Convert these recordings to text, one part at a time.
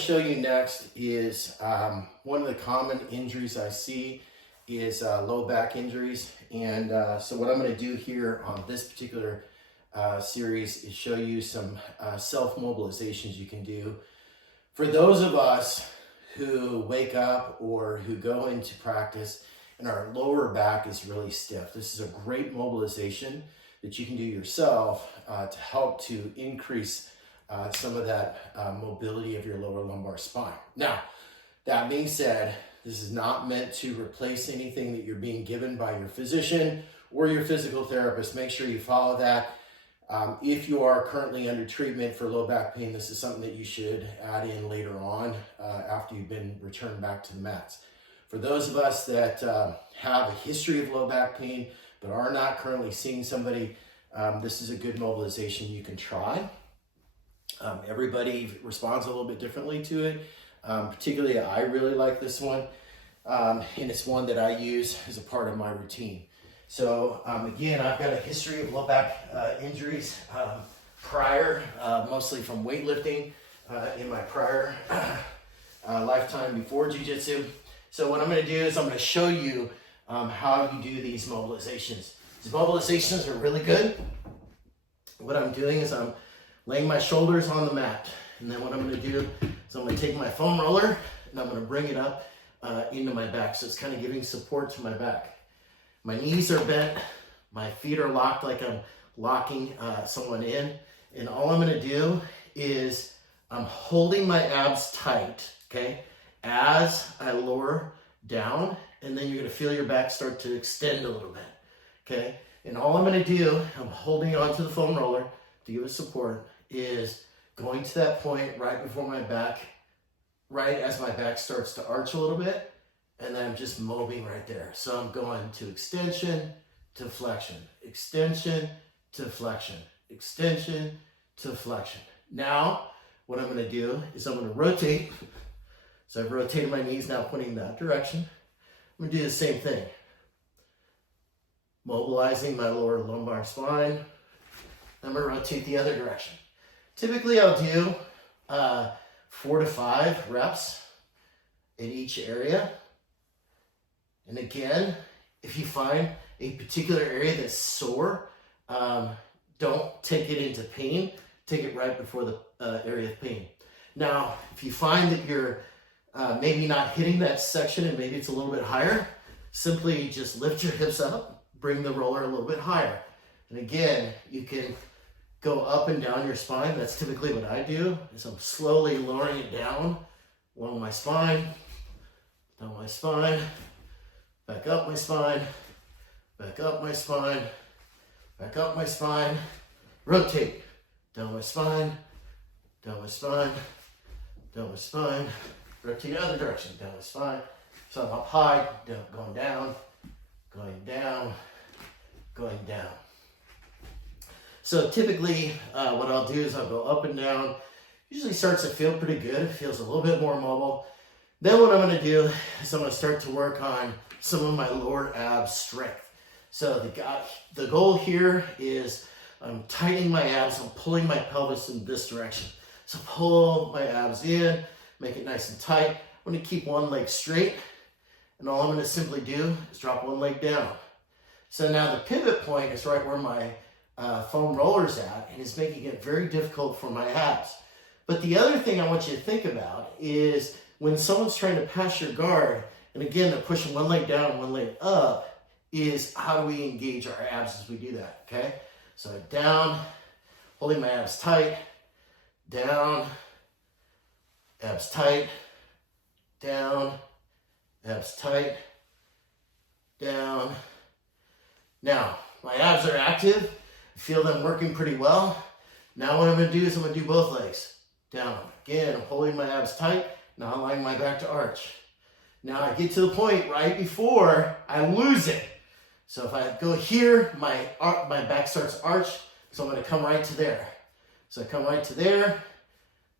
show you next is one of the common injuries I see is low back injuries. And so what I'm going to do here on this particular series is show you some self-mobilizations you can do. For those of us who wake up or who go into practice and our lower back is really stiff, this is a great mobilization that you can do yourself to help to increase some of that mobility of your lower lumbar spine. Now, that being said, this is not meant to replace anything that you're being given by your physician or your physical therapist. Make sure you follow that. If you are currently under treatment for low back pain, this is something that you should add in later on after you've been returned back to the mats. For those of us that have a history of low back pain but are not currently seeing somebody, this is a good mobilization you can try. Everybody responds a little bit differently to it. Particularly, I really like this one, and it's one that I use as a part of my routine. So again, I've got a history of low back injuries prior, mostly from weightlifting in my prior lifetime before jiu-jitsu. So what I'm going to do is I'm going to show you how you do these mobilizations. These mobilizations are really good. What I'm doing is I'm laying my shoulders on the mat. And then what I'm going to do is I'm going to take my foam roller and I'm going to bring it up into my back. So it's kind of giving support to my back. My knees are bent. My feet are locked like I'm locking someone in. And all I'm going to do is I'm holding my abs tight, okay, as I lower down. And then you're going to feel your back start to extend a little bit, okay? And all I'm going to do, I'm holding onto the foam roller to give it support, is going to that point right before my back, right as my back starts to arch a little bit, and then I'm just mobbing right there. So I'm going to extension to flexion, extension to flexion, extension to flexion. Now, what I'm going to do is I'm going to rotate. So I've rotated my knees, now pointing that direction. I'm going to do the same thing. Mobilizing my lower lumbar spine. I'm going to rotate the other direction. Typically, I'll do 4 to 5 reps in each area. And again, if you find a particular area that's sore, don't take it into pain. Take it right before the area of pain. Now, if you find that you're maybe not hitting that section and maybe it's a little bit higher, simply just lift your hips up, bring the roller a little bit higher. And again, you can go up and down your spine. That's typically what I do, is I'm slowly lowering it down along my spine, down my spine, back up my spine, back up my spine, back up my spine, rotate, down my spine, down my spine, down my spine, rotate the other direction, down my spine. So I'm up high, down, going down, going down, going down. So typically what I'll do is I'll go up and down. Usually starts to feel pretty good. It feels a little bit more mobile. Then what I'm going to do is I'm going to start to work on some of my lower abs strength. So the goal here is I'm tightening my abs. I'm pulling my pelvis in this direction. So pull my abs in, make it nice and tight. I'm going to keep one leg straight. And all I'm going to simply do is drop one leg down. So now the pivot point is right where my foam roller's at, and it's making it very difficult for my abs. But the other thing I want you to think about is when someone's trying to pass your guard, and again, they're pushing one leg down, one leg up, is how do we engage our abs as we do that, okay? So down, holding my abs tight, down, abs tight, down, abs tight, down. Now, my abs are active. Feel them working pretty well. Now what I'm going to do is I'm going to do both legs. Down. Again, I'm holding my abs tight. Now I'm allowing my back to arch. Now I get to the point right before I lose it. So if I go here, my back starts to arch. So I'm going to come right to there. So I come right to there.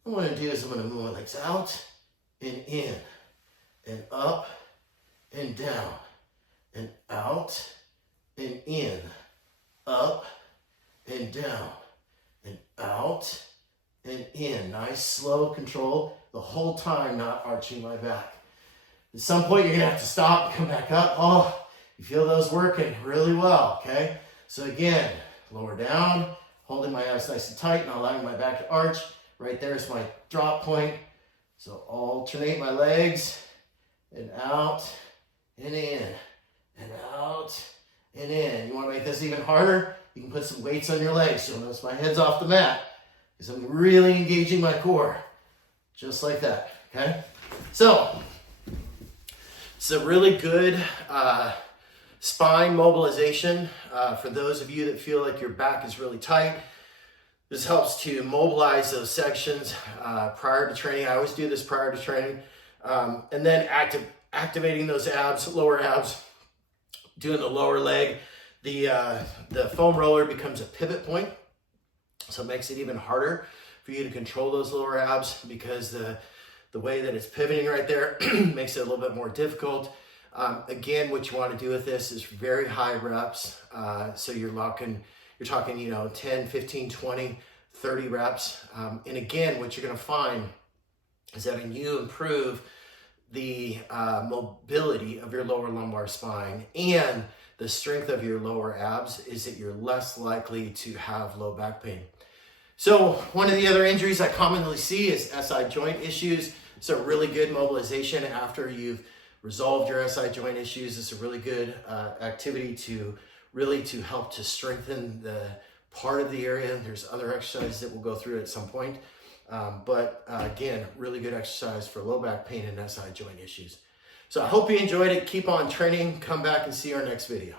What I'm going to do is I'm going to move my legs out and in and up and down and out and in, up and down, and out, and in. Nice, slow control the whole time, not arching my back. At some point, you're gonna have to stop, come back up. Oh, you feel those working really well, okay? So again, lower down, holding my abs nice and tight, not allowing my back to arch. Right there is my drop point. So alternate my legs, and out, and in, and out, and in. You wanna make this even harder? You can put some weights on your legs. You'll notice my head's off the mat, because I'm really engaging my core, just like that, okay? So, it's a really good spine mobilization for those of you that feel like your back is really tight. This helps to mobilize those sections prior to training. I always do this prior to training. And then activating those abs, lower abs, doing the lower leg. The foam roller becomes a pivot point, so it makes it even harder for you to control those lower abs, because the way that it's pivoting right there makes it a little bit more difficult. Again, what you want to do with this is very high reps. So you're talking, 10, 15, 20, 30 reps. And again, what you're going to find is that when you improve the mobility of your lower lumbar spine and the strength of your lower abs, is that you're less likely to have low back pain. So one of the other injuries I commonly see is SI joint issues. It's a really good mobilization after you've resolved your SI joint issues. It's a really good activity to help to strengthen the part of the area. There's other exercises that we'll go through at some point. But again, really good exercise for low back pain and SI joint issues. So I hope you enjoyed it. Keep on training. Come back and see our next video.